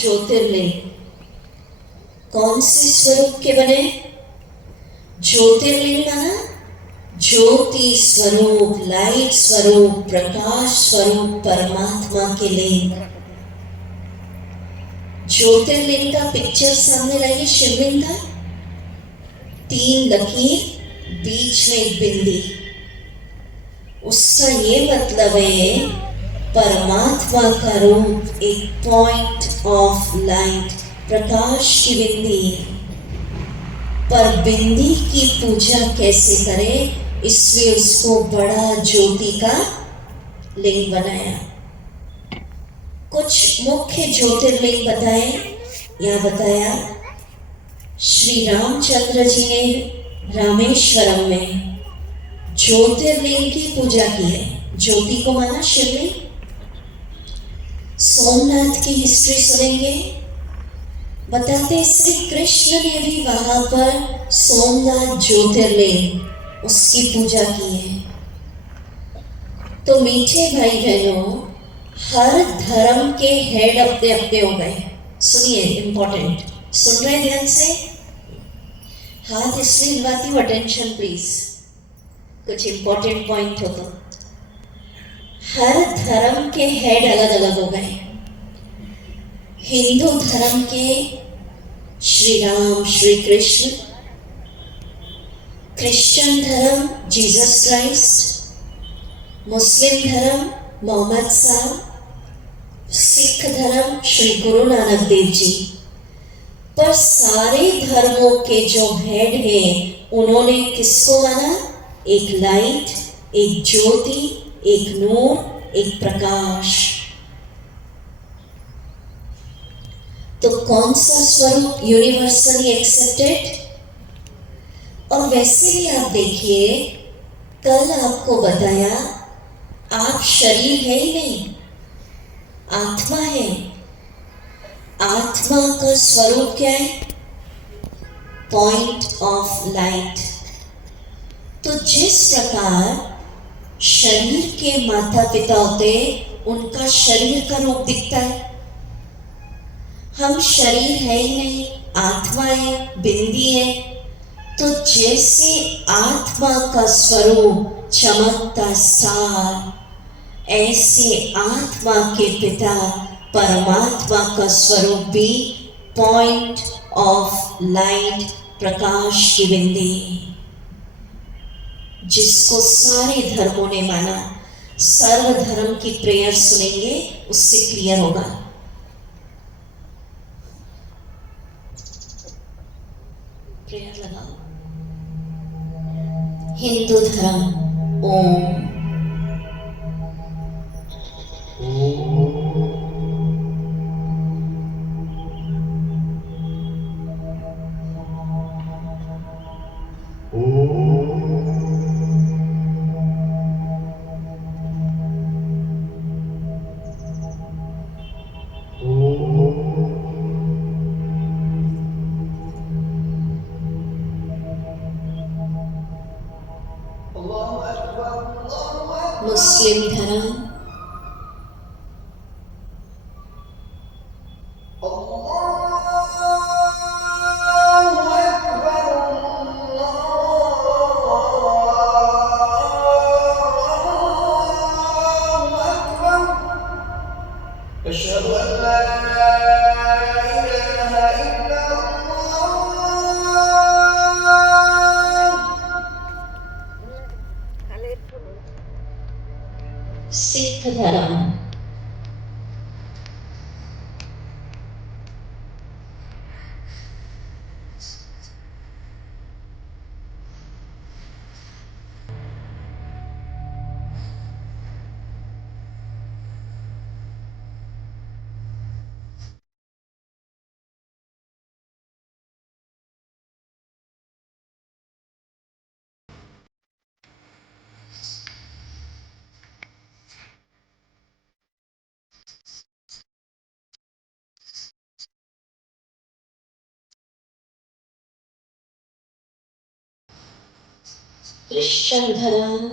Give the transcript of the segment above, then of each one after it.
ज्योतिर्लिंग कौन से स्वरूप के बने? ज्योतिर्लिंग माना ज्योति स्वरूप, लाइट स्वरूप, प्रकाश स्वरूप परमात्मा के लिंग। ज्योतिर्लिंग का पिक्चर सामने लाइए। शिवलिंग का 3 लकीर, बीच में एक बिंदी। उसका ये मतलब है परमात्मा का रूप एक पॉइंट ऑफ लाइट, प्रकाश की बिंदी। पर बिंदी की पूजा कैसे करें, इसलिए उसको बड़ा ज्योति का लिंग बनाया। कुछ मुख्य ज्योतिर्लिंग बताए। यहां बताया श्री रामचंद्र जी ने रामेश्वरम में ज्योतिर्लिंग की पूजा की है। ज्योति को माना शिवलिंग। सोमनाथ की हिस्ट्री सुनेंगे। बताते श्री कृष्ण ने भी वहां पर सोमनाथ ज्योतिर्लिंग उसकी पूजा की है। तो मीठे भाई बहनों, हर धर्म के हेड अपने अपने हो गए। सुनिए, इंपॉर्टेंट, सुन रहे ध्यान से? हाथ इसलिए हिलवाती हूँ, अटेंशन प्लीज, कुछ इंपॉर्टेंट पॉइंट हो तो। हर धर्म के हेड अलग अलग हो गए। हिंदू धर्म के श्री राम, श्री कृष्ण। क्रिश्चियन धर्म जीसस क्राइस्ट। मुस्लिम धर्म मोहम्मद साहब। सिख धर्म श्री गुरु नानक देव जी। पर सारे धर्मों के जो हेड हैं, उन्होंने किसको माना? एक लाइट, एक ज्योति, एक नूर, एक प्रकाश। तो कौन सा स्वरूप यूनिवर्सली एक्सेप्टेड? और वैसे भी आप देखिए, कल आपको बताया आप शरीर है ही नहीं, आत्मा है। आत्मा का स्वरूप क्या है? Point of light. तो जिस प्रकार शरीर के माता पिता होते, उनका शरीर का रूप दिखता है। हम शरीर है ही नहीं, आत्मा है, बिंदी है। तो जैसे आत्मा का स्वरूप चमकता स्टार, ऐसे आत्मा के पिता परमात्मा का स्वरूप भी पॉइंट ऑफ लाइट, प्रकाश की बिंदी, जिसको सारे धर्मों ने माना। सर्व धर्म की प्रेयर सुनेंगे, उससे क्लियर होगा। प्रेयर लगाओ। हिंदू धर्म ओम। मुस्लिम धर्म सिख धर्म क्रिश्चियन धर्म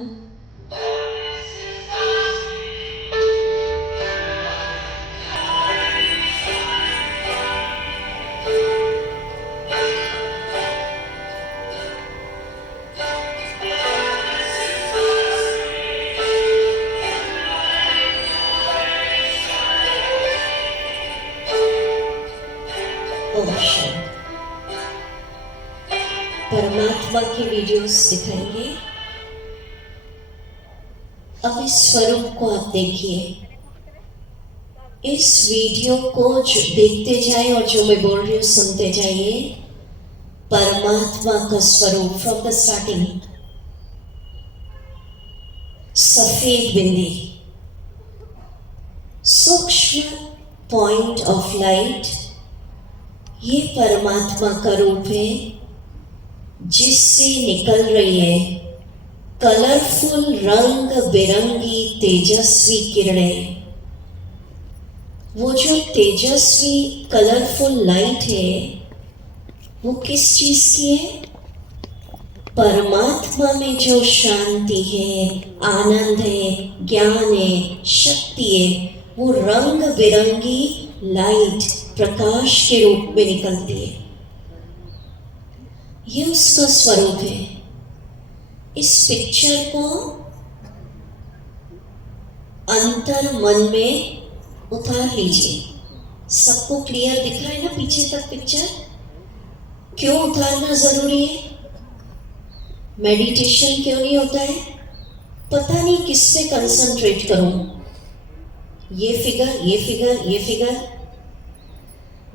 ओशन। परमात्मा के वीडियोस दिखाएंगे। अब इस स्वरूप को आप देखिए। इस वीडियो को जो देखते जाए और जो मैं बोल रही हूँ सुनते जाइए। परमात्मा का स्वरूप फ्रॉम द स्टार्टिंग। सफेद बिंदी, सूक्ष्म पॉइंट ऑफ लाइट, ये परमात्मा का रूप है जिससे निकल रही है कलरफुल रंग बिरंगी तेजस्वी किरणें। वो जो तेजस्वी कलरफुल लाइट है वो किस चीज की है? परमात्मा में जो शांति है, आनंद है, ज्ञान है, शक्ति है, वो रंग बिरंगी लाइट प्रकाश के रूप में निकलती है। ये उसका स्वरूप है। इस पिक्चर को अंतर मन में उतार लीजिए। सबको क्लियर दिख रहा है ना पीछे तक पिक्चर? क्यों उतारना जरूरी है? मेडिटेशन क्यों नहीं होता है? पता नहीं किस पे कंसंट्रेट करूं। ये फिगर, ये फिगर, ये फिगर।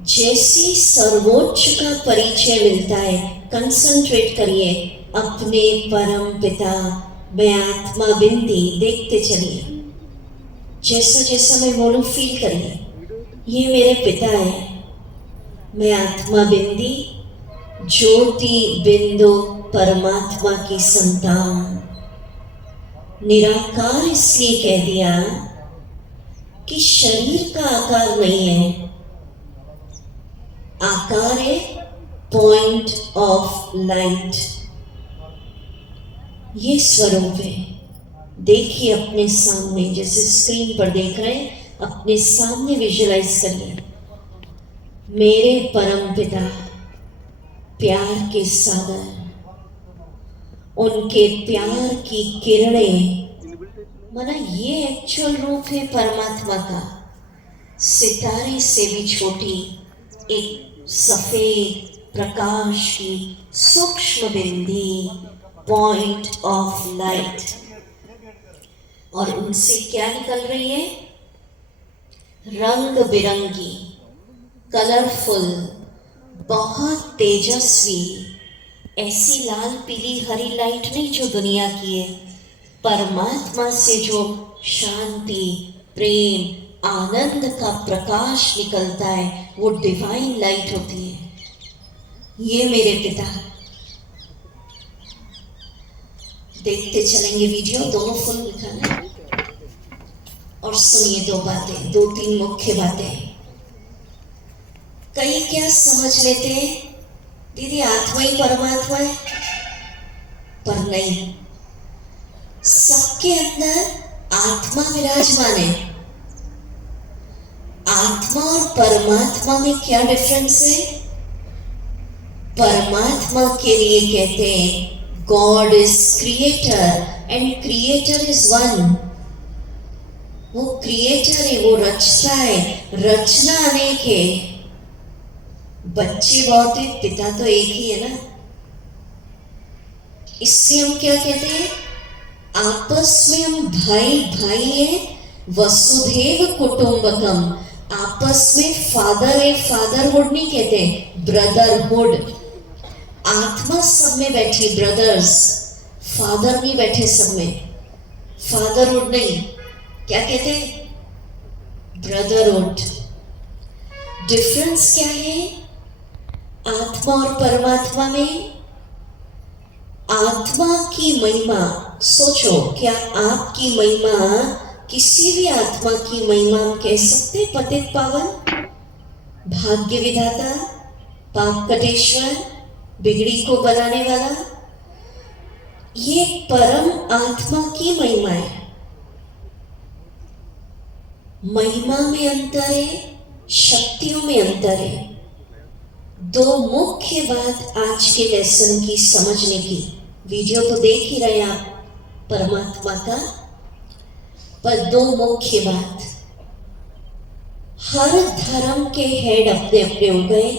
जैसी सर्वोच्च का परिचय मिलता है, कंसंट्रेट करिए अपने परम पिता। मैं आत्मा बिंदी, देखते चलिए। जैसा जैसा मैं बोलूं फील करिए, ये मेरे पिता है। मैं आत्मा बिंदी, ज्योति बिंदु, परमात्मा की संतान। निराकार इसलिए कह दिया कि शरीर का आकार नहीं है, आकार है पॉइंट ऑफ लाइट। ये स्वरूप है। देखिए अपने सामने, जैसे स्क्रीन पर देख रहे हैं, अपने सामने विजुलाइज करिए। मेरे परम पिता, प्यार के सागर, उनके प्यार की किरणें, माना ये एक्चुअल रूप है परमात्मा का। सितारे से भी छोटी एक सफेद प्रकाश की सूक्ष्म बिंदी, पॉइंट ऑफ लाइट। और उनसे क्या निकल रही है? रंग बिरंगी, कलरफुल, बहुत तेजस्वी, ऐसी लाल पीली हरी लाइट नहीं जो दुनिया की है। परमात्मा से जो शांति, प्रेम, आनंद का प्रकाश निकलता है, वो डिवाइन लाइट होती है। ये मेरे पिता। देखते चलेंगे वीडियो, दोनों फुल दिखाना और सुनिए दो बातें, दो तीन मुख्य बातें। कई क्या समझ लेते हैं, दीदी आत्मा ही परमात्मा है, पर नहीं। सबके अंदर आत्मा विराजमान है। आत्मा और परमात्मा में क्या डिफरेंस है? परमात्मा के लिए कहते हैं God is creator and creator is one. वो क्रिएटर है, वो रचता है, रचना अनेक है। बच्चे बहुत है, पिता तो एक ही है ना। इससे हम क्या कहते हैं? आपस में हम भाई भाई है, वसुधैव कुटुंबकम। आपस में फादर है, फादरहुड नहीं कहते, ब्रदरहुड। आत्मा सब में बैठी, ब्रदर्स। फादर नहीं बैठे सब में, फादरहुड नहीं। क्या कहते हैं? ब्रदरहुड। डिफरेंस क्या है आत्मा और परमात्मा में? आत्मा की महिमा, सोचो, क्या आपकी महिमा, किसी भी आत्मा की महिमा हम कह सकते? पतित पावन, भाग्य विधाता, पाप कटेश्वर, बिगड़ी को बनाने वाला। ये परम आत्मा की महिमा है। महिमा में अंतर है, शक्तियों में अंतर है। दो मुख्य बात आज के लेसन की समझने की। वीडियो तो देख ही रहे आप परमात्मा का, पर दो मुख्य बात। हर धर्म के हेड अपने अपने हो गए,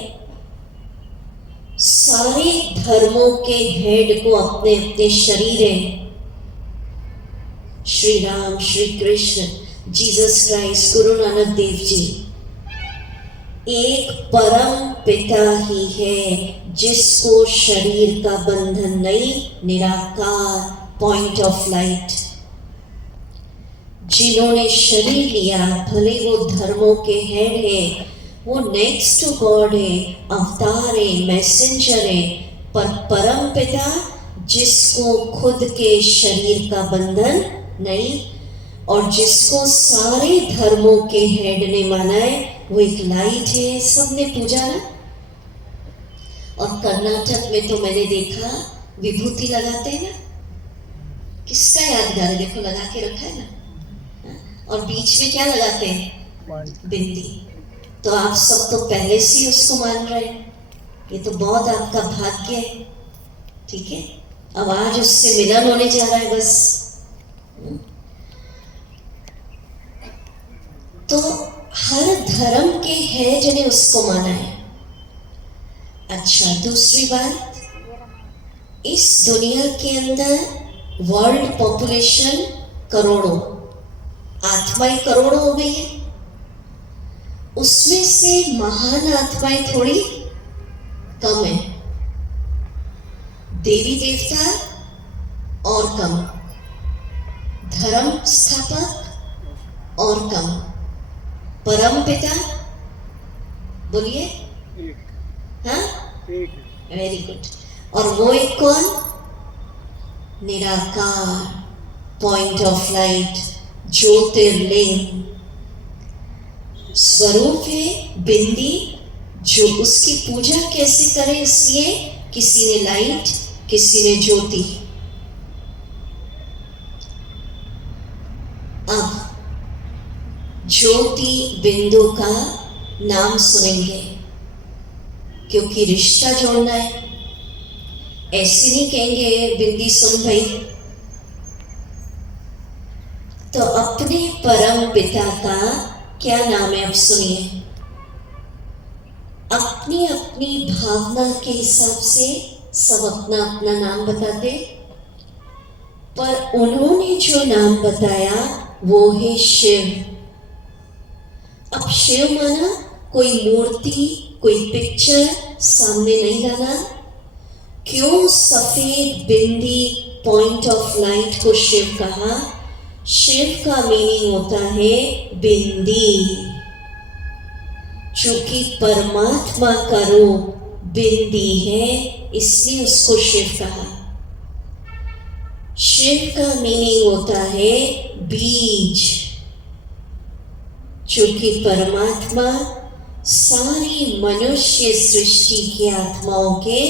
सारे धर्मों के हेड को अपने अपने शरीर, श्री राम, श्री कृष्ण, जीसस क्राइस्ट, गुरु नानक देव जी, एक परम पिता ही है जिसको शरीर का बंधन नहीं, निराकार, पॉइंट ऑफ लाइट। जिन्होंने शरीर लिया, भले वो धर्मों के हेड है, वो नेक्स्ट टू गॉड है, अवतार है, मैसेंजर है, पर परम पिता जिसको खुद के शरीर का बंधन नहीं, और जिसको सारे धर्मों के हेड ने माना है, वो एक लाइट है। सबने पूजा ना। और कर्नाटक में तो मैंने देखा विभूति लगाते हैं ना, किसका यादगार है, देखो लगा के रखा है ना, और बीच में क्या लगाते हैं, बिंदी। तो आप सब तो पहले से ही उसको मान रहे हैं, ये तो बहुत आपका भाग्य है। ठीक है, अब आज उससे मिलन होने जा रहा है बस। तो हर धर्म के हेड ने उसको माना है। अच्छा, दूसरी बात, इस दुनिया के अंदर वर्ल्ड पॉपुलेशन करोड़ों, आत्माएं करोड़ों हो गई है। उसमें से महान आत्माएं थोड़ी कम है, देवी देवता और कम, धर्म स्थापक और कम, परम पिता बोलिए, हाँ, वेरी गुड। और वो एक कौन, निराकार, पॉइंट ऑफ लाइट, ज्योतिर्लिंग स्वरूप है, बिंदी, जो उसकी पूजा कैसे करें, इसलिए किसी ने लाइट, किसी ने ज्योति। अब ज्योति बिंदु का नाम सुनेंगे, क्योंकि रिश्ता जोड़ना है। ऐसे नहीं कहेंगे बिंदी सुन भाई। तो अपने परम पिता का क्या नाम है, अब सुनिए। अपनी अपनी भावना के हिसाब से सब अपना अपना नाम बताते, पर उन्होंने जो नाम बताया वो है शिव। अब शिव माना कोई मूर्ति, कोई पिक्चर सामने नहीं लाना। क्यों सफेद बिंदी, पॉइंट ऑफ लाइट को शिव कहा? शिव का मीनिंग होता है बिंदी, चूंकि परमात्मा का रूप बिंदी है, इसलिए उसको शिव कहा। शिव का मीनिंग होता है बीज, चूंकि परमात्मा सारी मनुष्य सृष्टि की आत्माओं के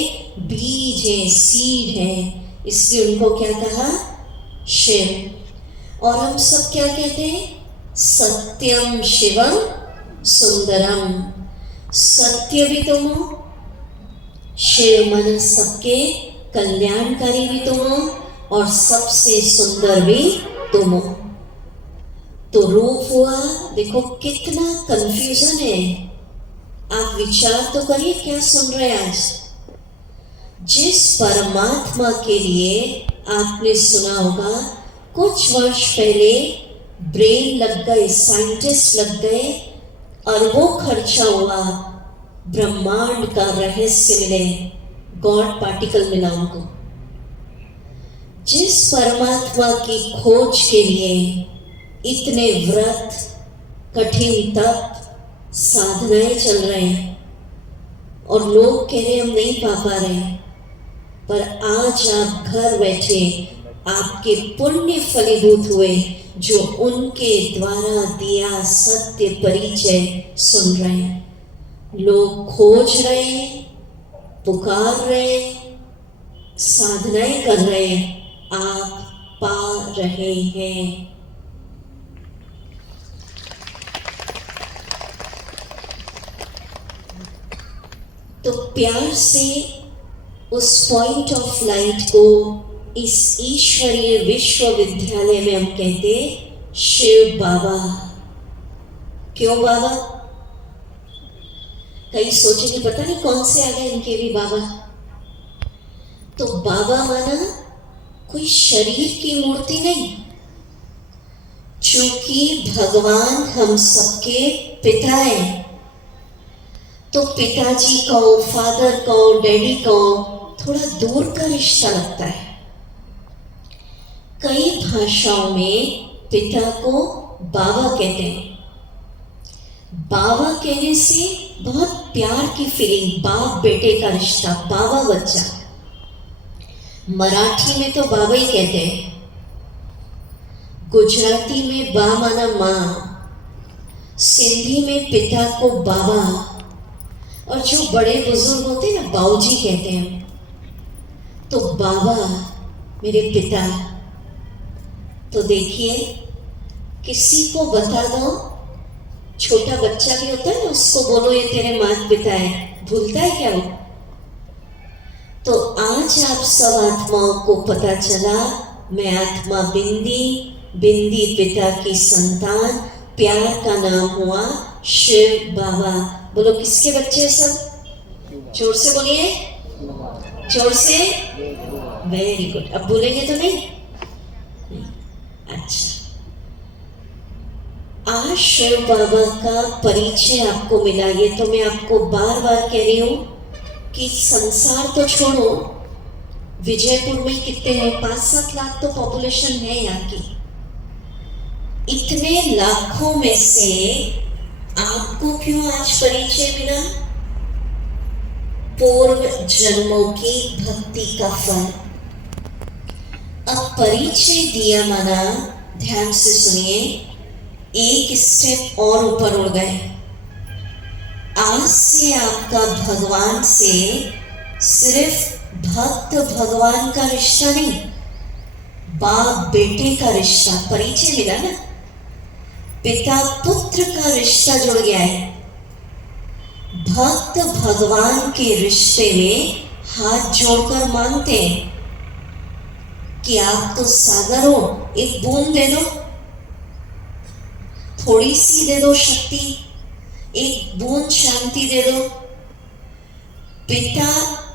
बीज है, सीड है, इसलिए उनको क्या कहा? शिव। और हम सब क्या कहते हैं? सत्यम शिवम सुंदरम। सत्य भी तुम हो, शिव मन सबके कल्याणकारी भी तुम हो, और सबसे सुंदर भी तुम हो। तो रूप हुआ, देखो कितना कंफ्यूजन है। आप विचार तो करिए क्या सुन रहे हैं आज। जिस परमात्मा के लिए आपने सुना होगा, कुछ वर्ष पहले ब्रेन लग गए, साइंटिस्ट लग गए, अरबों खर्चा हुआ, ब्रह्मांड का रहस्य मिले, गॉड पार्टिकल मिला उनको। जिस परमात्मा की खोज के लिए इतने व्रत, कठिन तप, साधनाएं चल रहे हैं, और लोग कह रहे हम नहीं पा रहे, पर आज आप घर बैठे आपके पुण्य फलीभूत हुए, जो उनके द्वारा दिया सत्य परिचय सुन रहे हैं। लोग खोज रहे हैं, पुकार रहे हैं, साधनाएं कर रहे हैं, आप पा रहे हैं। तो प्यार से उस पॉइंट ऑफ लाइट को इस ईश्वरीय विश्वविद्यालय में हम कहते शिव बाबा। क्यों बाबा? कई सोचेंगे पता नहीं कौन से आ गए इनके भी बाबा। तो बाबा माना कोई शरीर की मूर्ति नहीं, चूंकि भगवान हम सबके पिता हैं, तो पिताजी को, फादर को, डैडी को थोड़ा दूर का रिश्ता लगता है। कई भाषाओं में पिता को बाबा कहते हैं। बाबा कहने से बहुत प्यार की फीलिंग, बाप बेटे का रिश्ता, बाबा बच्चा। मराठी में तो बाबा ही कहते हैं, गुजराती में बा माना माँ, सिंधी में पिता को बाबा, और जो बड़े बुजुर्ग होते हैं ना, बाऊजी कहते हैं। तो बाबा मेरे पिता। तो देखिए, किसी को बता दो, छोटा बच्चा भी होता है ना, उसको बोलो ये तेरे माता पिता है, भूलता है क्या वो? तो आज आप सब आत्माओं को पता चला, मैं आत्मा बिंदी, बिंदी पिता की संतान, प्यार का नाम हुआ शिव बाबा। बोलो किसके बच्चे सब? जोर से बोलिए, जोर से। Very good. अब बोलेंगे तो नहीं? अच्छा, आज शिव बाबा का परिचय आपको मिला। ये तो मैं आपको बार बार कह रही हूं कि संसार तो छोड़ो, विजयपुर में कितने हैं? 5-7 लाख तो पॉपुलेशन है यहाँ की। इतने लाखों में से आपको क्यों आज परिचय मिला? पूर्व जन्मों की भक्ति का फल। अब परिचय दिया माना, ध्यान से सुनिए, एक स्टेप और ऊपर उड़ गए। आज से आपका भगवान से सिर्फ भक्त भगवान का रिश्ता नहीं, बाप बेटे का रिश्ता। परिचय मिला ना, पिता पुत्र का रिश्ता जुड़ गया है। भक्त भगवान के रिश्ते में हाथ जोड़कर मांगते हैं कि आप तो सागर हो, एक बूंद दे दो, थोड़ी सी दे दो शक्ति, एक बूंद शांति दे दो। पिता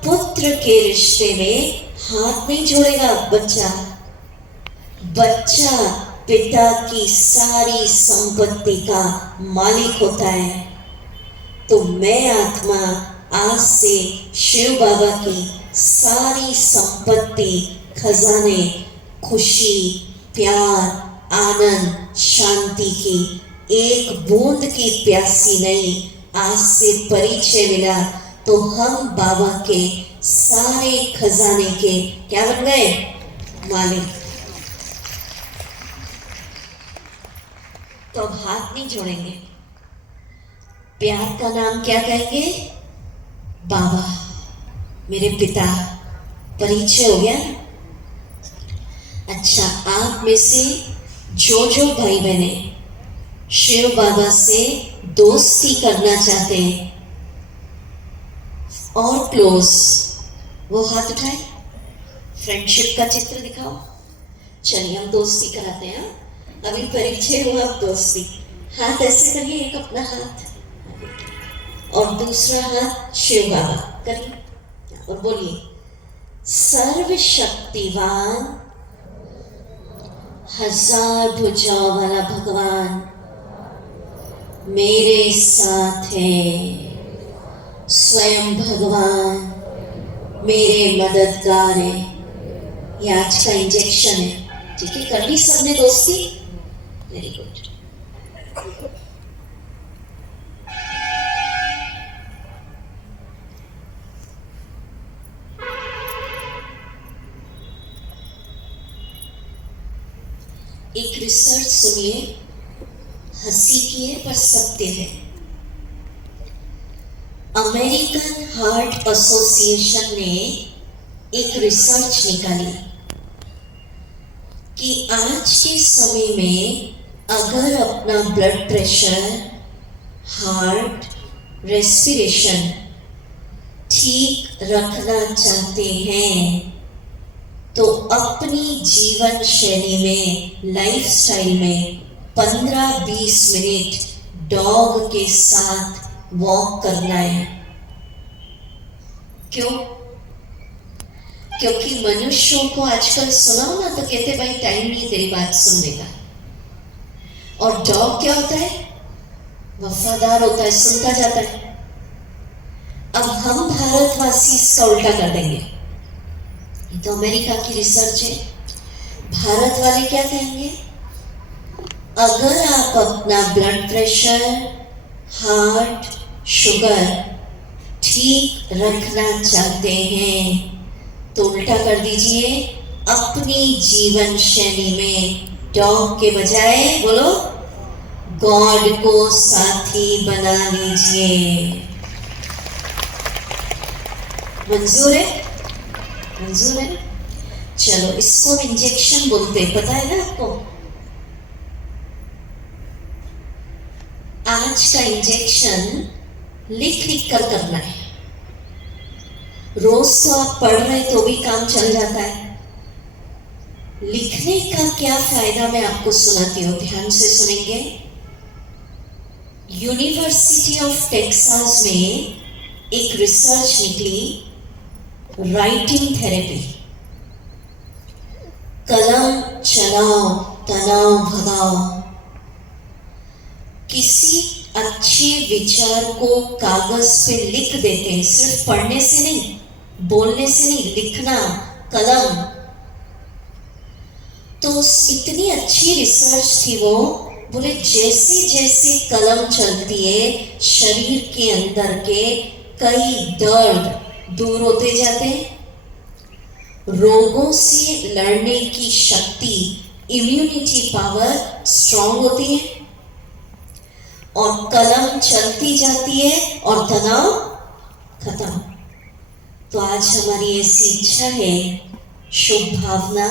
पुत्र के रिश्ते में हाथ नहीं जोड़ेगा बच्चा, बच्चा पिता की सारी संपत्ति का मालिक होता है। तो मैं आत्मा आज से शिव बाबा की सारी संपत्ति, खजाने, खुशी, प्यार, आनंद, शांति की एक बूंद की प्यासी नहीं। आज से परिचय मिला तो हम बाबा के सारे खजाने के क्या बन गए? मालिक। तो अब हाथ नहीं जोड़ेंगे, प्यार का नाम क्या कहेंगे? बाबा, मेरे पिता। परिचय हो गया। अच्छा, आप में से जो भाई बहने शिव बाबा से दोस्ती करना चाहते हैं और क्लोज, वो हाथ उठाए, फ्रेंडशिप का चित्र दिखाओ। चलिए हम दोस्ती कराते हैं। अभी परिचय हुआ, अब दोस्ती। हाथ ऐसे करिए, एक अपना हाथ और दूसरा हाथ शिव बाबा करिए और बोलिए, सर्वशक्तिवान हजार भुजाओं वाला भगवान मेरे साथ है। स्वयं भगवान मेरे मददगार है। ये आज का इंजेक्शन है। ठीक है, कर ली सबने दोस्ती? Very good. एक रिसर्च सुनिए, हंसी की है पर सत्य है। अमेरिकन हार्ट एसोसिएशन ने एक रिसर्च निकाली कि आज के समय में अगर अपना ब्लड प्रेशर, हार्ट, रेस्पिरेशन ठीक रखना चाहते हैं तो अपनी जीवन शैली में, लाइफस्टाइल में 15-20 मिनट डॉग के साथ वॉक करना है। क्यों? क्योंकि मनुष्यों को आजकल सुनाओ ना तो कहते भाई टाइम नहीं तेरी बात सुनने का। और डॉग क्या होता है? वफादार होता है, सुनता जाता है। अब हम भारतवासी इसका उल्टा कर देंगे। तो अमेरिका की रिसर्च है, भारत वाले क्या कहेंगे? अगर आप अपना ब्लड प्रेशर, हार्ट, शुगर ठीक रखना चाहते हैं तो उल्टा कर दीजिए, अपनी जीवन शैली में डॉग के बजाय बोलो गॉड को साथी बना लीजिए। मंजूर है? मंजूर है? चलो इसको इंजेक्शन बोलते हैं, पता है ना आपको? आज का इंजेक्शन लिख लिख कर करना है। रोज तो आप पढ़ रहे तो भी काम चल जाता है। लिखने का क्या फायदा मैं आपको सुनाती हूँ, ध्यान से सुनेंगे। यूनिवर्सिटी ऑफ टेक्सास में एक रिसर्च निकली, राइटिंग थेरेपी। कलम चलाओ, तनाव भगाओ। किसी अच्छे विचार को कागज पे लिख देते हैं, सिर्फ पढ़ने से नहीं, बोलने से नहीं, लिखना, कलम। तो इतनी अच्छी रिसर्च थी वो, बोले जैसे जैसे कलम चलती है शरीर के अंदर के कई दर्द दूर होते जाते हैं, रोगों से लड़ने की शक्ति, इम्यूनिटी पावर स्ट्रांग होती है, और कलम चलती जाती है और तनाव खत्म। तो आज हमारी ऐसी इच्छा है, शुभ भावना,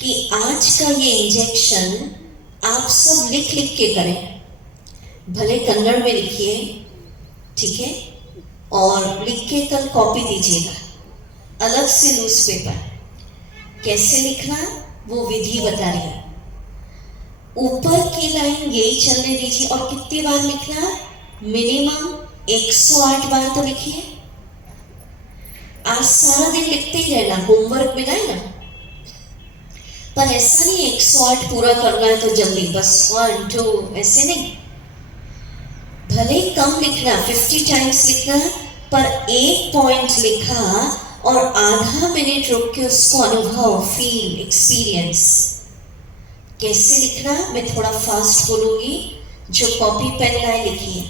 कि आज का ये इंजेक्शन आप सब लिख लिख के करें। भले कन्नड़ में लिखिए, ठीक है, और लिख के कल कॉपी दीजिएगा, अलग से लूज पेपर। कैसे लिखना वो विधि बता रही है। ऊपर की लाइन यही चलने दीजिए, और कितनी बार लिखना? मिनिमम 108 बार तो लिखिए। आज सारा दिन लिखते ही रहना, होमवर्क मिला है ना, पर ऐसा नहीं 108 पूरा करना है तो जल्दी बस 1 2 ऐसे नहीं। भले कम लिखना, 50 टाइम्स लिखना, पर एक पॉइंट लिखा और आधा मिनट रुक के उसको अनुभव, फील, एक्सपीरियंस। कैसे लिखना मैं थोड़ा फास्ट बोलूंगी, जो कॉपी पेन लाए लिखिए।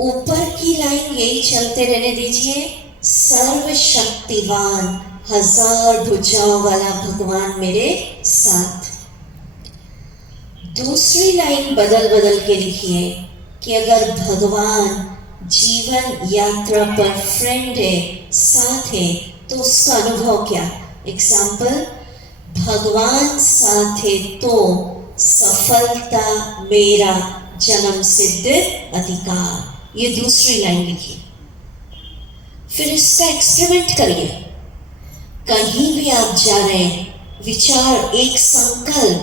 ऊपर की लाइन यही चलते रहने दीजिए, सर्वशक्तिवान 1000 भुजाओं वाला भगवान मेरे साथ। दूसरी लाइन बदल बदल के लिखिए कि अगर भगवान जीवन यात्रा पर फ्रेंड है, साथ है, तो उसका अनुभव क्या? एग्जाम्पल, भगवान साथ है तो सफलता मेरा जन्म सिद्ध अधिकार। ये दूसरी लाइन लिखिए। फिर इसका एक्सपेरिमेंट करिए। कहीं भी आप जा रहे हैं, विचार एक संकल्प,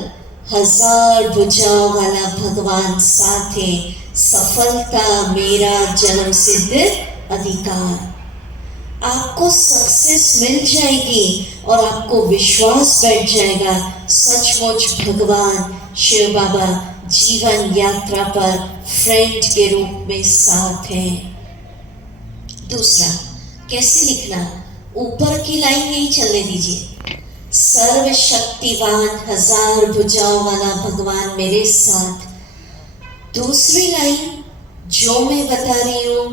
1000 भुजाओं वाला भगवान साथ है, सफलता मेरा जन्म सिद्ध अधिकार। आपको सक्सेस मिल जाएगी और आपको विश्वास बैठ जाएगा, सचमुच भगवान शिव बाबा जीवन यात्रा पर फ्रेंड के रूप में साथ है। दूसरा, कैसे लिखना? ऊपर की लाइन यही चलने दीजिए, सर्वशक्तिवान 1000 भुजाओं वाला भगवान मेरे साथ। दूसरी लाइन जो मैं बता रही हूं,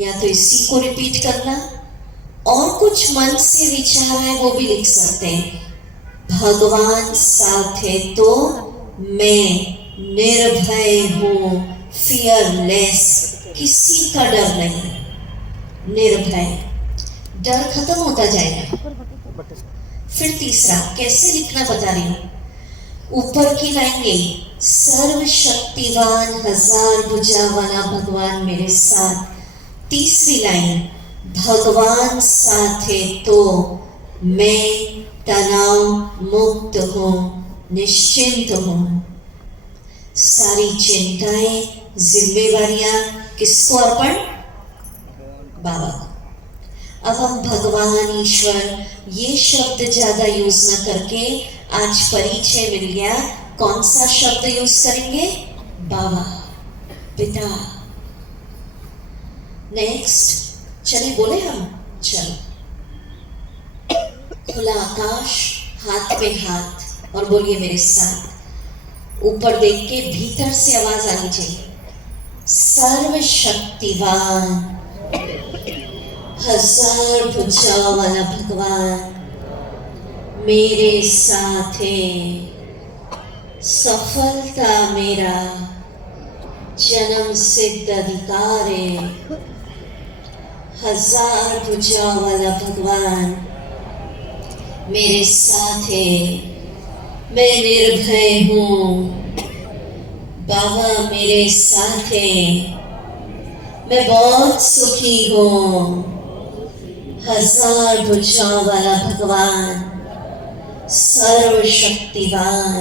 या तो इसी को रिपीट करना, और कुछ मन से विचार है वो भी लिख सकते हैं। भगवान साथ है तो मैं निर्भय हूं, फियरलेस, किसी का डर नहीं, निर्भय, डर खत्म होता जाएगा। फिर तीसरा, कैसे लिखना बता रही हूं। ऊपर की लाइन यही, सर्वशक्तिवान 1000 भुजा वाला भगवान मेरे साथ। तीसरी लाइन, भगवान साथ है तो मैं तनाव मुक्त हूं, निश्चिंत हूं। सारी चिंताएं, जिम्मेवारियां किसको अर्पण? बाबा को। अब हम भगवान, ईश्वर ये शब्द ज्यादा यूज न करके आज परिचय मिल गया, कौन सा शब्द यूज करेंगे? बाबा, पिता। नेक्स्ट, चलिए बोले हम, चलो। खुला आकाश, हाथ में हाथ, और बोलिए मेरे साथ, ऊपर देख के भीतर से आवाज आनी चाहिए। सर्वशक्तिवान, हजार भुजाओं वाला भगवान मेरे साथ है। सफलता मेरा जन्म सिद्ध अधिकार है। हजार भुजाओं वाला भगवान मेरे साथ है। मैं निर्भय हूँ, बाबा मेरे साथ है। मैं बहुत सुखी हूँ। हजार भुजाओं वाला भगवान सर्वशक्तिवान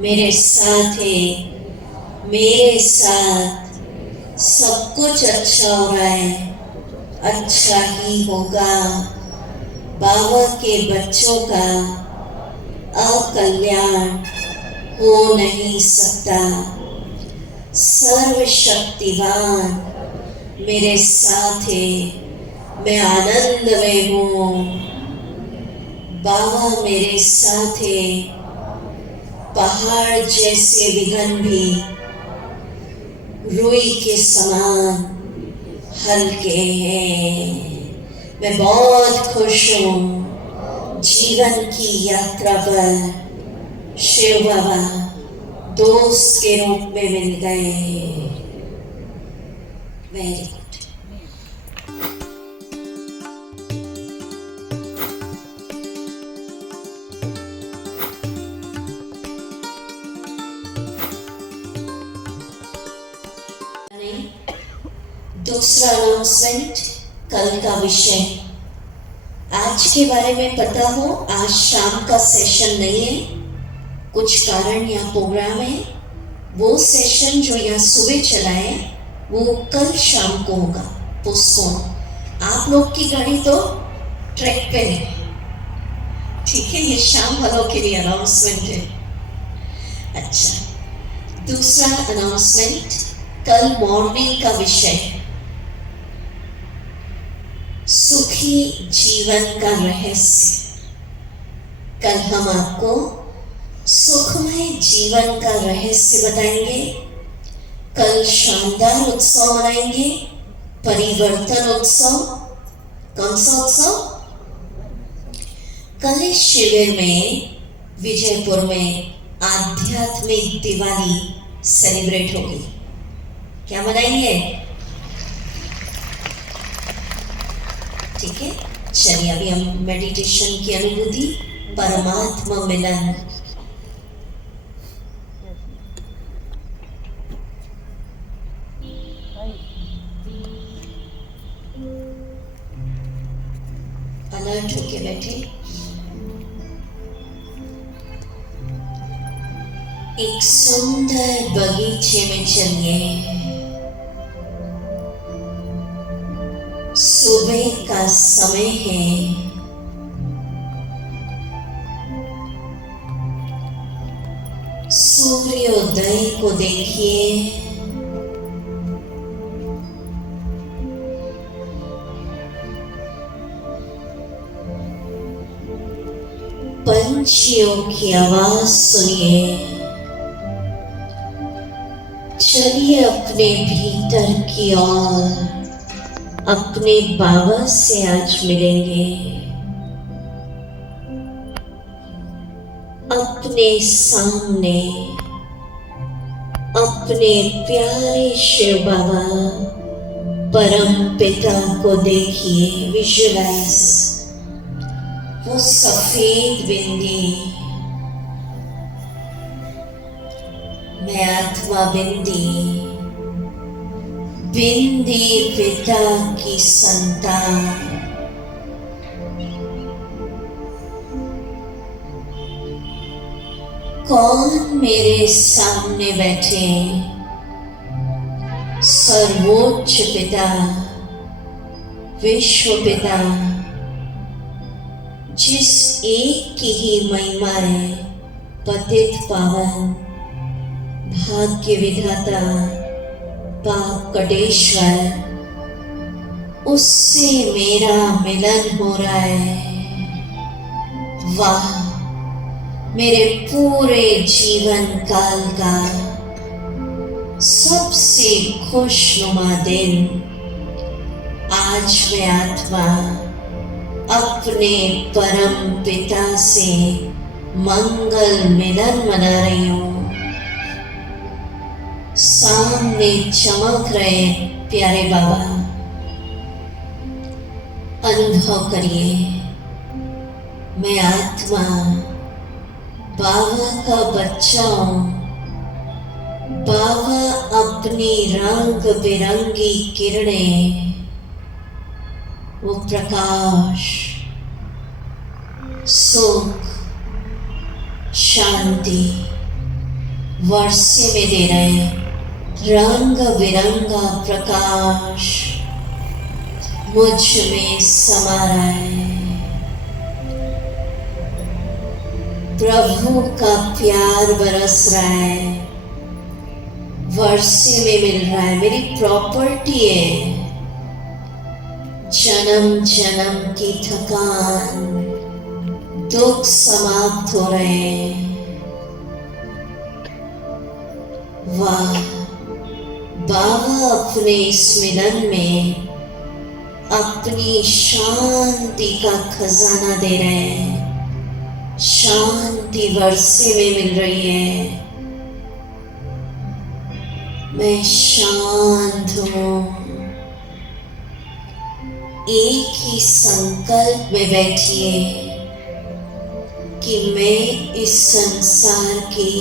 मेरे साथ है। मेरे साथ सब कुछ अच्छा हो रहा है, अच्छा ही होगा। बाबा के बच्चों का अकल्याण हो नहीं सकता। सर्वशक्तिवान मेरे साथ है। मैं आनंद में हूँ, बाबा मेरे साथ है। पहाड़ जैसे विघ्न भी रुई के समान हल्के हैं। मैं बहुत खुश हूँ। जीवन की यात्रा पर शिव बाबा दोस्त के रूप में मिल गए। Very good. दूसरा अनाउंसमेंट, कल का विषय। आज के बारे में पता हो, आज शाम का सेशन नहीं है, कुछ कारण या प्रोग्राम है। वो सेशन जो यहाँ सुबह चला है वो कल शाम को होगा, पोस्टपोन। आप लोग की गाड़ी तो ट्रैक पे है, ठीक है। ये शाम वालों के लिए अनाउंसमेंट है। अच्छा, दूसरा अनाउंसमेंट, कल मॉर्निंग का विषय सुखी जीवन का रहस्य। कल हम आपको सुखमय जीवन का रहस्य बताएंगे। कल शानदार उत्सव मनाएंगे, परिवर्तन उत्सव। कौन सा उत्सव? कल इस शिविर में विजयपुर में आध्यात्मिक दिवाली सेलिब्रेट होगी। क्या मनाएंगे? ठीक है, चलिए अभी हम मेडिटेशन की अनुभूति, परमात्मा मिलन। अलर्ट होके बैठे। एक सुंदर बगीचे में चलिए। सुबह का समय है। सूर्योदय को देखिए। पंछियों की आवाज सुनिए। चलिए अपने भीतर की ओर, अपने बाबा से आज मिलेंगे। अपने सामने अपने प्यारे शिव बाबा परम पिता को देखिए। विजुअलाइज वो सफेद बिंदी, मैं आत्मा बिंदी, बिंदी पिता की संतान। कौन मेरे सामने बैठे? सर्वोच्च पिता, विश्व पिता जिस एक की ही महिमाएं पतित पावन भाग्य विधाता पाप कटेश्वर, उससे मेरा मिलन हो रहा है। वाह, मेरे पूरे जीवन काल का सबसे खुशनुमा दिन। आज मैं आत्मा अपने परम पिता से मंगल मिलन मना रही हूँ। सामने चमक रहे प्यारे बाबा, अनुभव करिए। मैं आत्मा बाबा का बच्चा हूँ। बाबा अपनी रंग बिरंगी किरणें, वो प्रकाश, सुख, शांति वर्षे में दे रहे। रंग बिरंगा प्रकाश मुझ में समा रहा है। प्रभु का प्यार बरस रहा है, वर्षे में मिल रहा है। मेरी प्रॉपर्टी है। जन्म जन्म की थकान, दुख समाप्त हो रहे हैं। वाह, बाबा अपने इस मिलन में अपनी शांति का खजाना दे रहे हैं। शांति वर्षे में मिल रही है। मैं शांत हूँ। एक ही संकल्प में बैठिए कि मैं इस संसार की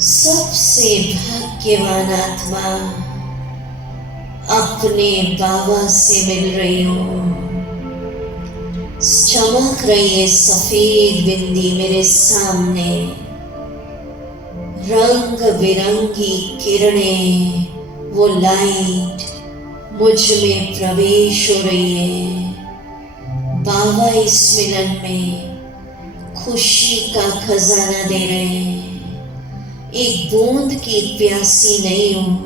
सबसे भाग्यवान आत्मा अपने बाबा से मिल रही हूँ। चमक रही है सफेद बिंदी मेरे सामने। रंग बिरंगी किरणें, वो लाइट मुझ में प्रवेश हो रही है। बाबा इस मिलन में खुशी का खजाना दे रहे हैं। एक बूंद की प्यासी नहीं हूँ,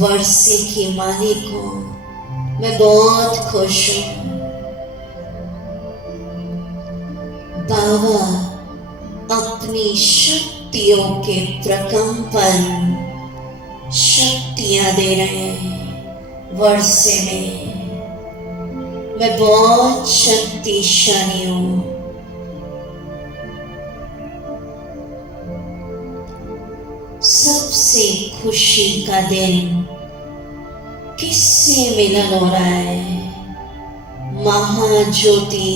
वर्षे की मालिक हूँ। मैं बहुत खुश हूँ। बाबा अपनी शक्तियों के प्रकंपन, शक्तियां दे रहे हैं वर्षे में। मैं बहुत शक्तिशाली हूँ। सबसे खुशी का दिन, किससे मिलन हो रहा है? महाज्योति,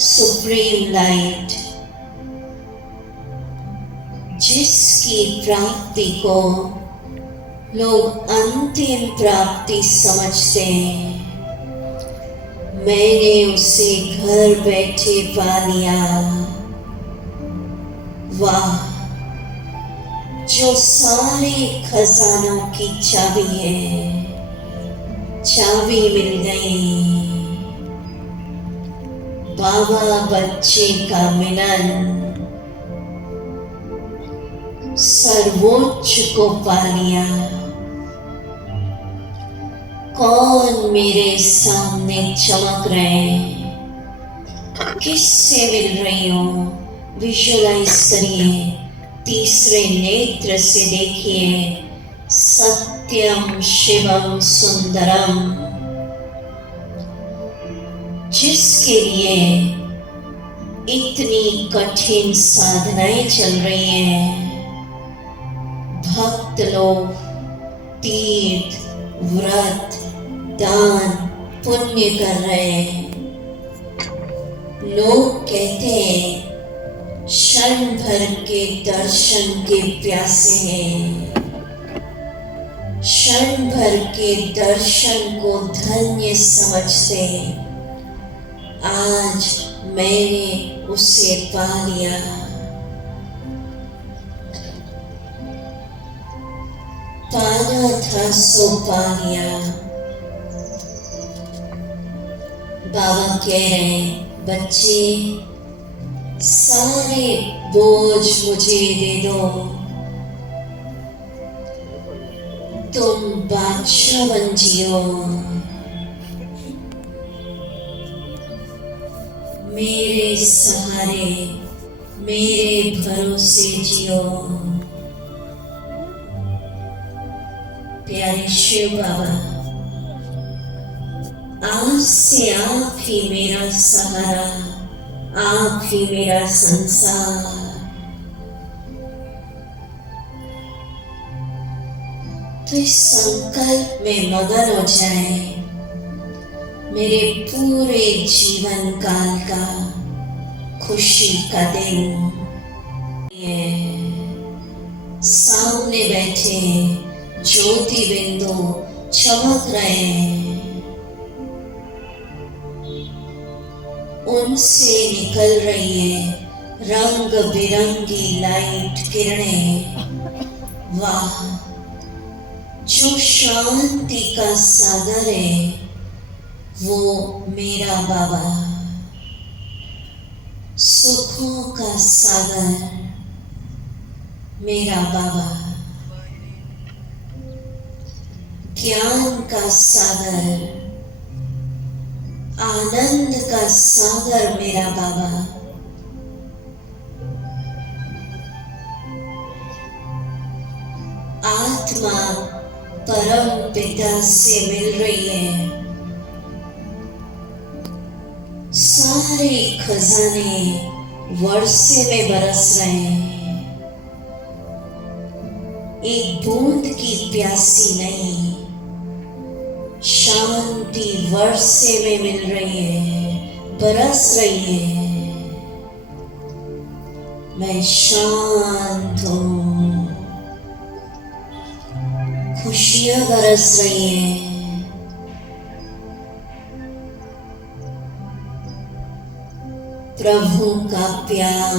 सुप्रीम लाइट, जिसकी प्राप्ति को लोग अंतिम प्राप्ति समझते हैं। मैंने उसे घर बैठे पा लिया। वाह, जो सारे खजानों की चाबी है, चाबी मिल गई। बाबा बच्चे का मिलन, सर्वोच्च को पा लिया। कौन मेरे सामने चमक रहे? किससे मिल रही हूँ? विजुअलाइज करिए। तीसरे नेत्र से देखिए। सत्यम शिवम सुंदरम, जिसके लिए इतनी कठिन साधनाएं चल रही हैं। भक्त लोग तीर्थ, व्रत, दान, पुण्य कर रहे हैं। लोग कहते हैं क्षण भर के दर्शन के प्यासे हैं। क्षण भर के दर्शन को धन्य समझते हैं। आज मैंने उसे पा लिया। पाना था सो पा लिया। बाबा कह रहे हैं, बच्चे सारे बोझ मुझे दे दो, तुम बादशाह बन जियो, मेरे सहारे मेरे भरोसे जियो। प्यारे शिव बाबा, आज से आप ही मेरा सहारा, आप ही मेरा संसार। तो इस संकल्प में मगन हो जाए, मेरे पूरे जीवन काल का खुशी का दिन। सामने बैठे ज्योति बिंदु चमक रहे हैं, उनसे निकल रही है रंग बिरंगी लाइट किरणें। वाह, जो शांति का सागर है वो मेरा बाबा, सुखों का सागर मेरा बाबा, ज्ञान का सागर, आनंद का सागर मेरा बाबा। आत्मा परम पिता से मिल रही है, सारे खजाने वर्षे में बरस रहे हैं, एक बूंद की प्यासी नहीं, शांति वर्षे में मिल रही है, बरस रही है। मैं शांत हूं, खुशियां बरस रही हैं। प्रभु का प्यार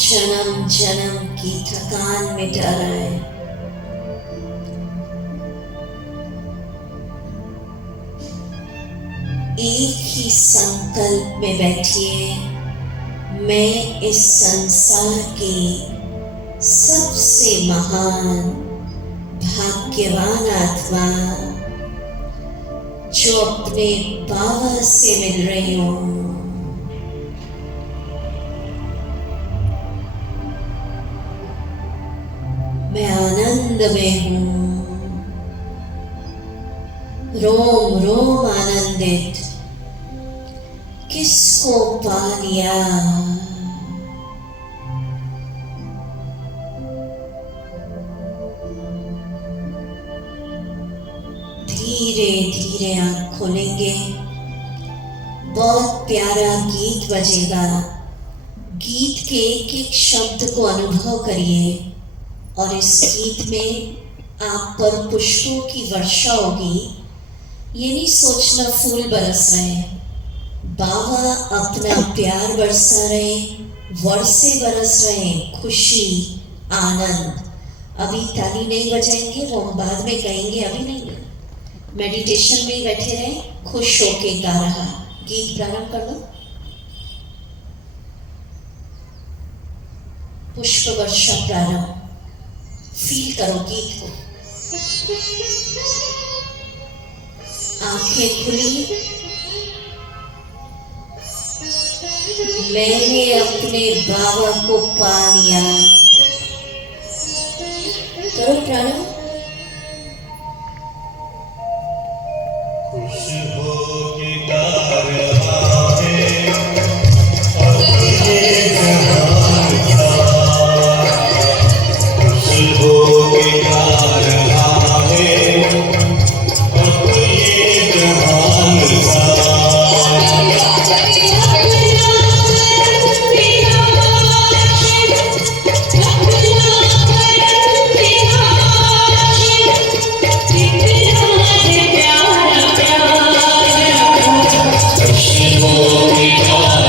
जन्म जन्म की थकान मिटा रहा है। एक ही संकल्प में बैठिए, मैं इस संसार की सबसे महान भाग्यवान आत्मा जो अपने बाबा से मिल रही हूं। मैं आनंद में हूं, रोम रोम आनंदित, किसको पा लिया। धीरे धीरे आंख खोलेंगे, बहुत प्यारा गीत बजेगा। गीत के एक एक शब्द को अनुभव करिए और इस गीत में आप पर पुष्पों की वर्षा होगी। ये नहीं सोचना फूल बरस रहे हैं, बाबा अपना प्यार बरसा रहे, वर्षे बरस रहे, खुशी आनंद। अभी ताली नहीं बजाएंगे, वो हम बाद में कहेंगे, अभी नहीं। मेडिटेशन में बैठे रहे, खुश होके गा रहा। गीत प्रारंभ कर दो। पुष्प वर्षा प्रारंभ। फील करो गीत को। आंखें खुली, मैंने अपने बाबा को पा लिया। करो प्रारंभ। खुश हो के गा रहा है अब ये जहान सारा, खुश हो के गा रहा है अब ये जहान सारा। Oh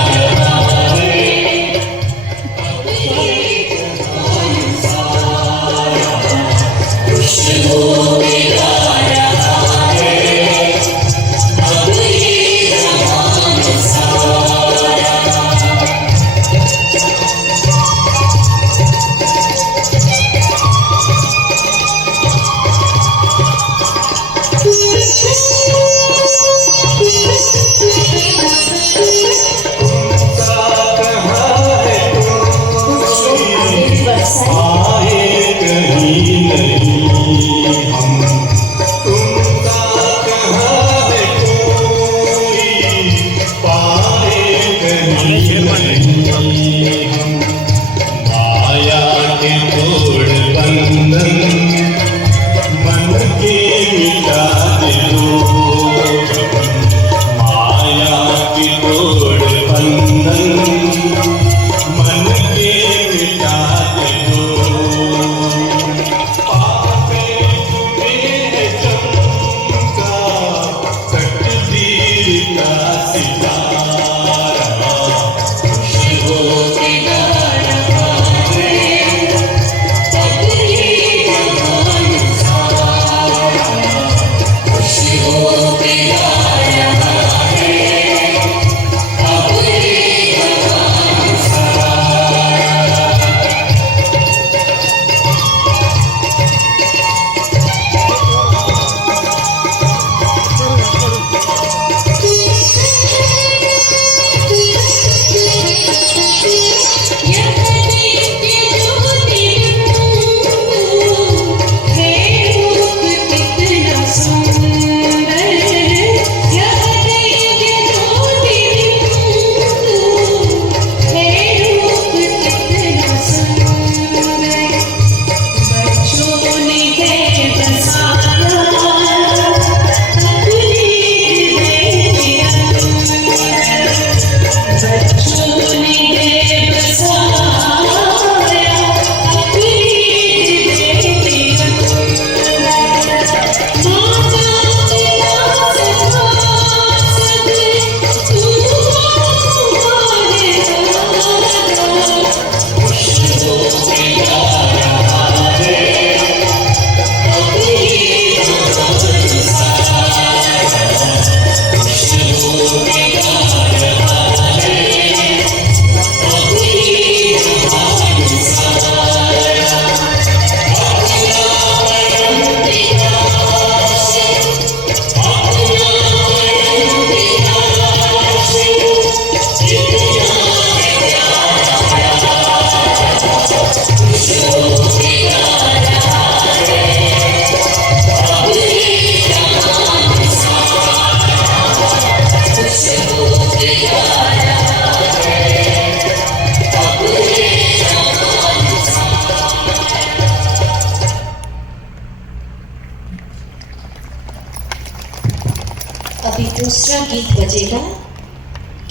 अभी दूसरा गीत बजेगा।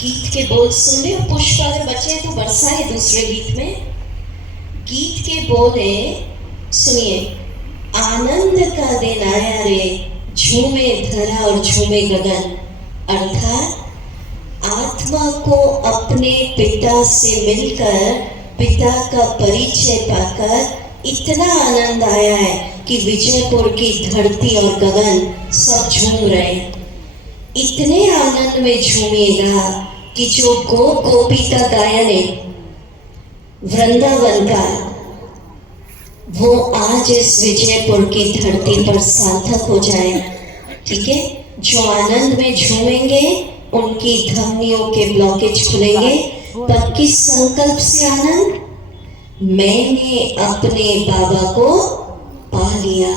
गीत के बोल सुन ले। पुष्प अगर बचे तो बरसा है दूसरे गीत में। गीत के बोल है, सुनिए। आनंद का दिन आया रे, झूमे धरा और झूमे गगन। अर्थात आत्मा को अपने पिता से मिलकर, पिता का परिचय पाकर इतना आनंद आया है कि विजयपुर की धरती और गगन सब झूम रहे। इतने आनंद में झूमिएगा कि जो गोपी का गायन है वृंदावन का, वो आज इस विजयपुर की धरती पर सार्थक हो जाए। ठीक है, जो आनंद में झूमेंगे उनकी धमनियों के ब्लॉकेज खुलेंगे। पर किस संकल्प से आनंद? मैंने अपने बाबा को पा लिया।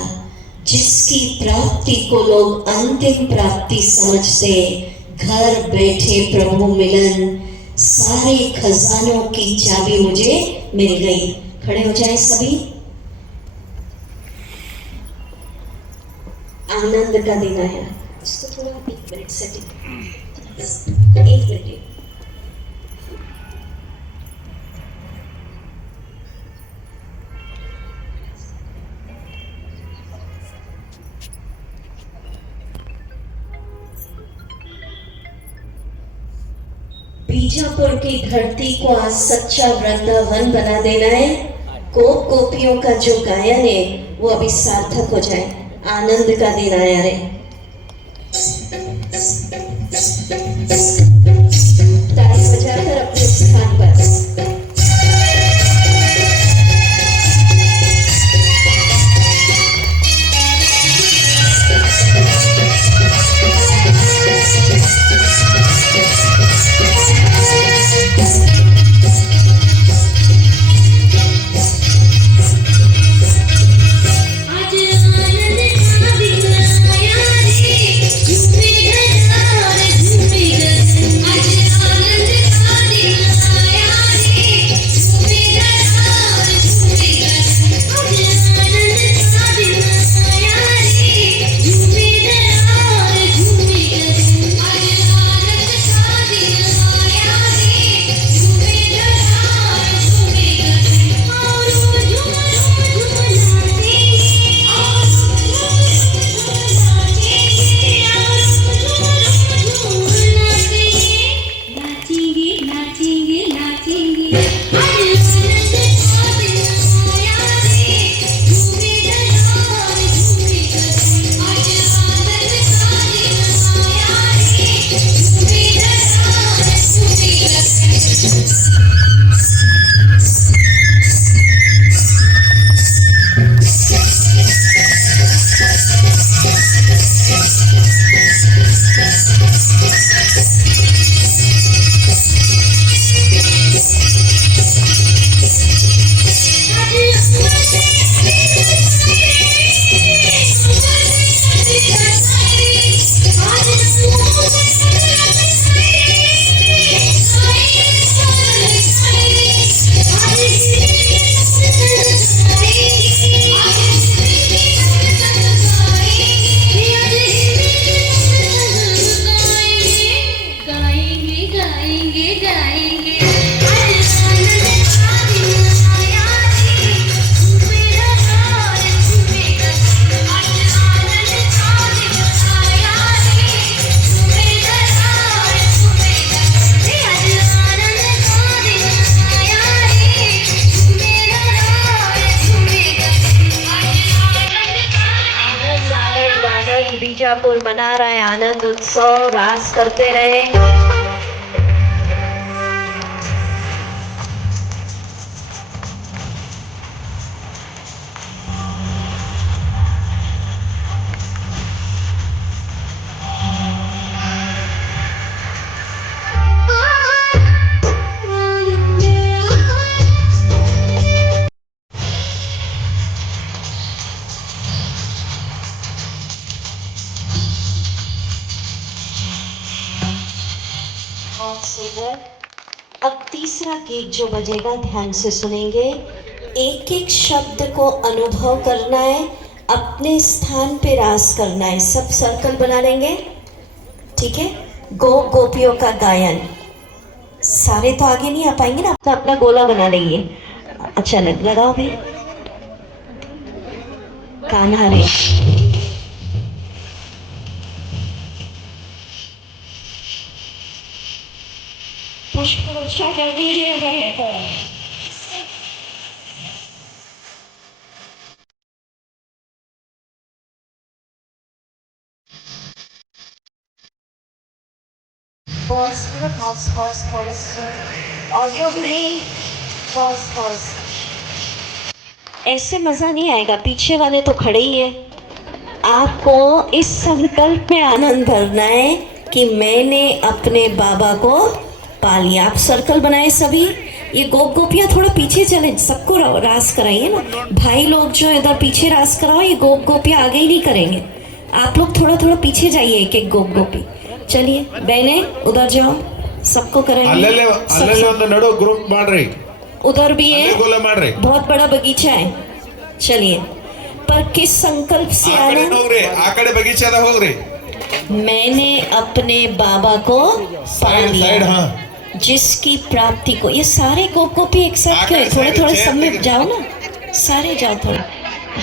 जिसकी प्राप्ति को लोग अंतिम प्राप्ति समझते, घर बैठे प्रभु मिलन, सारे खजानों की चाबी मुझे मिल गई। खड़े हो जाए सभी। आनंद का दिन आया। इसको थोड़ा 1 मिनट सेटिंग, 1 मिनट। बीजापुर की धरती को आज सच्चा वृंदावन बना देना है। गोपियों का जो गायन है वो अभी सार्थक हो जाए। आनंद का दिन आया रे। ताली बजाकर अपने स्थान पर। बीजापुर मना रहा है आनंद उत्सव, रास करते रहे। अब तीसरा गीत जो बजेगा ध्यान से सुनेंगे। एक एक शब्द को अनुभव करना है, अपने स्थान पे रास करना है। सब सर्कल बना लेंगे। ठीक है। गोपियों का गायन। सारे तो आगे नहीं आ पाएंगे ना, अपना अपना गोला बना लेंगे। अच्छा लगाओ भाई। कान्हा रे। पुष्प वर्षा कर दीजिए। ऑडियो भी ऐसे मजा नहीं आएगा, पीछे वाले तो खड़े ही हैं। आपको इस संकल्प में आनंद भरना है कि मैंने अपने बाबा को पा लिया। आप सर्कल बनाए सभी। ये गोपियां थोड़ा पीछे चले, सबको रास कराइए ना। भाई लोग जो इधर पीछे रास कराओ, ये गोपियां आगे ही नहीं करेंगे। आप लोग थोड़ा थोड़ा पीछे जाइए, एक एक गोपी। चलिए बहने उधर जाओ, सबको कराइए। ಒಂದು ನಡು ಗ್ರೂಪ್ ಮಾಡ್ರಿ, उधर भी है, गोल ಮಾಡ್ರಿ, बहुत बड़ा बगीचा है। चलिए, पर किस संकल्प से ಆ ಕಡೆ आना? ಹೋಗ್ರಿ, ಆ ಕಡೆ ಬಗೀಚಾದ ಹೋಗ್ರಿ, मैंने अपने बाबा को पा साइड लिया, साइड, हाँ जिसकी प्राप्ति को। ये सारे गोपी एक साथ क्यों है? थोड़े थोड़े सब में जाओ ना, सारे जाओ थोड़े,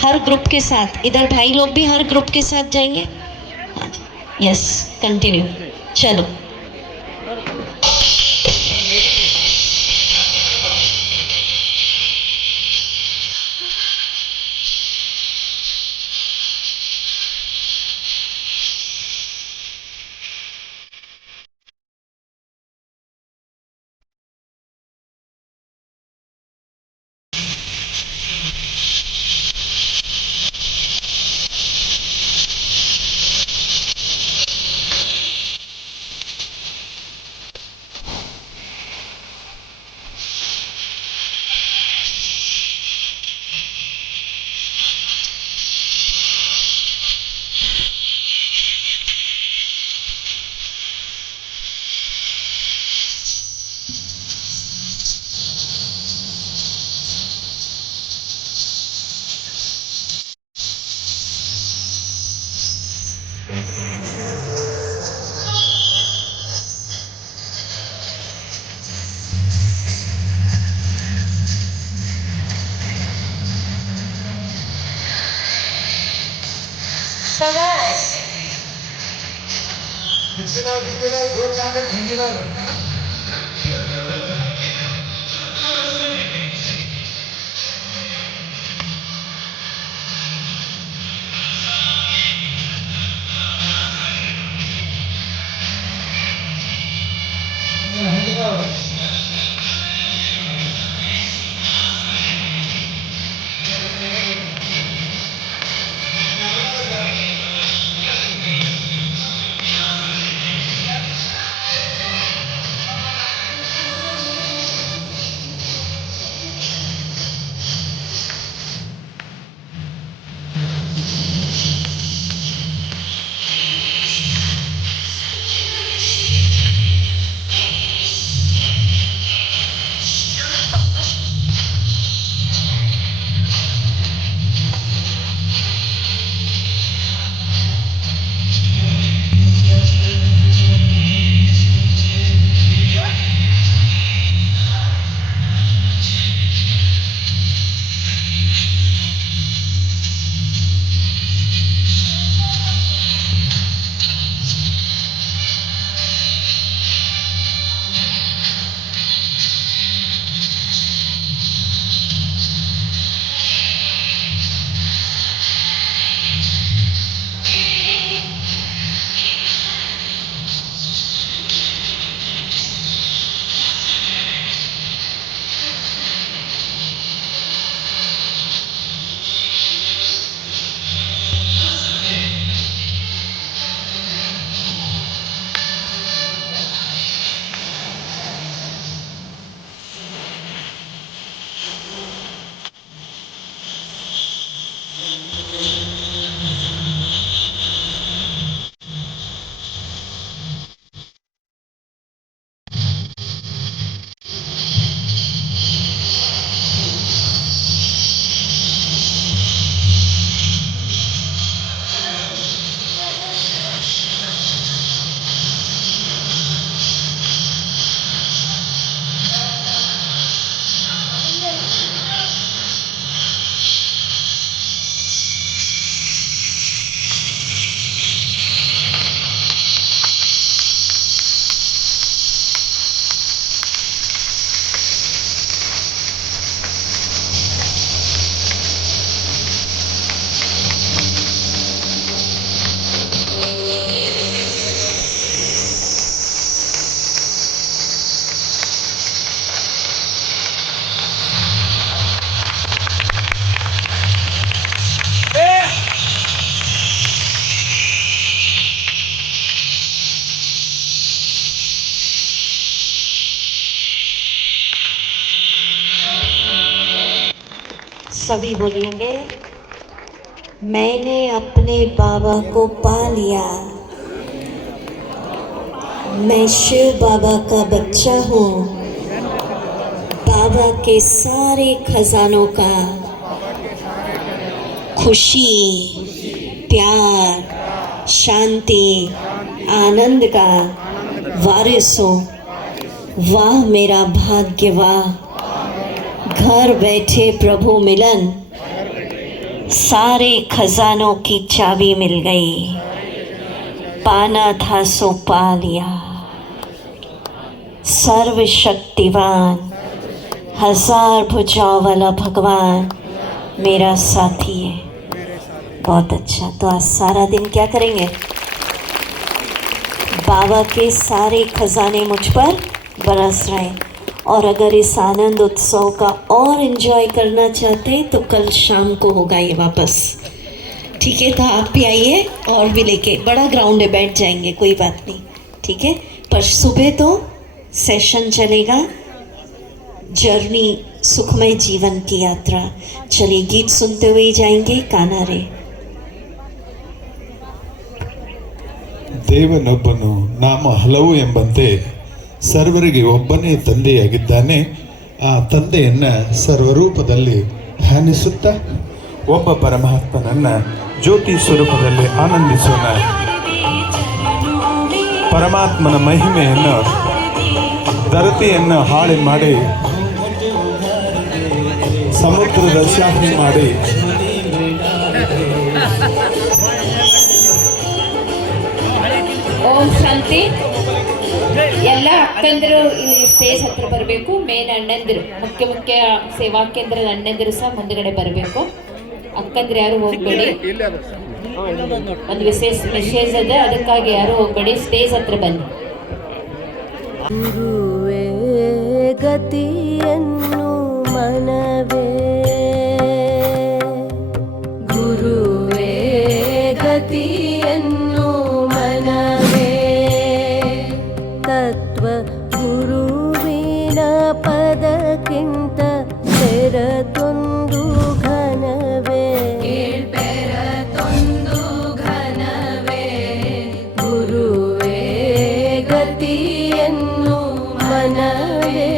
हर ग्रुप के साथ। इधर भाई लोग भी हर ग्रुप के साथ जाएंगे। Yes, continue. चलो सभी बोलेंगे, मैंने अपने बाबा को पा लिया, मैं शिव बाबा का बच्चा हूँ, बाबा के सारे खजानों का खुशी, प्यार, शांति, आनंद का वारिस हूँ। वाह मेरा भाग्य, वाह घर बैठे प्रभु मिलन, सारे खजानों की चाबी मिल गई, पाना था सो पा लिया। सर्वशक्तिवान, हजार भुजाओं वाला भगवान मेरा साथी है। बहुत अच्छा। तो आज सारा दिन क्या करेंगे? बाबा के सारे खजाने मुझ पर बरस रहे हैं। और अगर इस आनंद उत्सव का और एंजॉय करना चाहते हैं तो कल शाम को होगा ये वापस। ठीक है, तो आप भी आइए और भी लेके, बड़ा ग्राउंड है, बैठ जाएंगे, कोई बात नहीं। ठीक है, पर सुबह तो सेशन चलेगा, जर्नी सुखमय जीवन की यात्रा। चलिए गीत सुनते हुए जाएंगे। काना रे। ದೇವನೊಬ್ಬನು ನಾಮ ಹಲವು ಎಂಬಂತೆ ಸರ್ವರಿಗೆ ಒಬ್ಬನೇ ತಂದೆಯಾಗಿದ್ದಾನೆ. ಆ ತಂದೆಯನ್ನ ಸರ್ವರೂಪದಲ್ಲಿ ಧ್ಯಾನಿಸುತ್ತಾ ಒಬ್ಬ ಪರಮಾತ್ಮನನ್ನ ಜ್ಯೋತಿ ಸ್ವರೂಪದಲ್ಲಿ ಆನಂದಿಸೋಣ. ಪರಮಾತ್ಮನ ಮಹಿಮೆಯನ್ನು, ಧರತಿಯನ್ನು ಹಾಳಿ ಮಾಡಿ, ಸಮುದ್ರದ ಶಾಹಿ ಮಾಡಿ, ಓಂ ಶಾಂತಿ. ಎಲ್ಲ ಅಕ್ಕಂದಿರು ಇಲ್ಲಿ ಸ್ಟೇಜ್ ಹತ್ರ ಬರಬೇಕು. ಮೇನ್ ಅಣ್ಣಂದಿರು, ಮುಖ್ಯ ಸೇವಾ ಕೇಂದ್ರದ ಅಣ್ಣಂದಿರು ಸಹ ಮುಂದುಗಡೆ ಬರಬೇಕು. ಅಕ್ಕಂದಿರು ಯಾರು ಹೋಗ್ಬೇಡಿ, ಒಂದು ವಿಶೇಷ ಮೆಸೇಜ್ ಅದ, ಅದಕ್ಕಾಗಿ ಯಾರು ಹೋಗ್ಬೇಡಿ, ಸ್ಟೇಜ್ ಹತ್ರ ಬನ್ನಿ. ಗುರುವೇ ಗತಿಯನ್ನು ಮನವೇ, ಗುರುವೇ ಗತಿಯನ್ನು ಮನವೇ, ತತ್ವ ಗುರುವಿನ ಪದಕ್ಕಿಂತ ಬೆರತೊಂದು ಘನವೇ, ಬೆರತೊಂದು ಘನವೇ, ಗುರುವೇ ಗತಿಯನ್ನು ಮನವೇ.